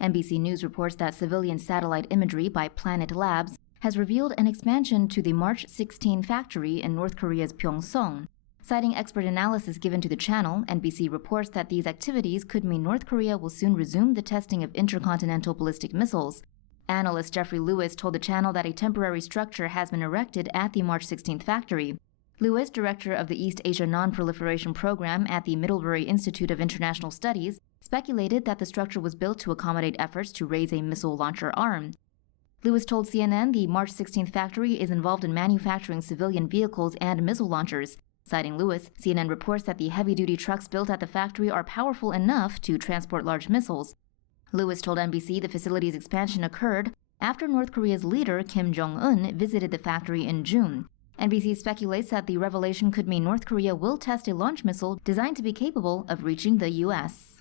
NBC News reports that civilian satellite imagery by Planet Labs has revealed an expansion to the March 16 factory in North Korea's Pyongsong. Citing expert analysis given to the channel, NBC reports that these activities could mean North Korea will soon resume the testing of intercontinental ballistic missiles. Analyst Jeffrey Lewis told the channel that a temporary structure has been erected at the March 16 factory. Lewis, director of the East Asia Nonproliferation Program at the Middlebury Institute of International Studies, speculated that the structure was built to accommodate efforts to raise a missile launcher arm. Lewis told CNN the March 16 factory is involved in manufacturing civilian vehicles and missile launchers. Citing Lewis, CNN reports that the heavy-duty trucks built at the factory are powerful enough to transport large missiles. Lewis told NBC the facility's expansion occurred after North Korea's leader Kim Jong-un visited the factory in June. NBC speculates that the revelation could mean North Korea will test a launch missile designed to be capable of reaching the U.S.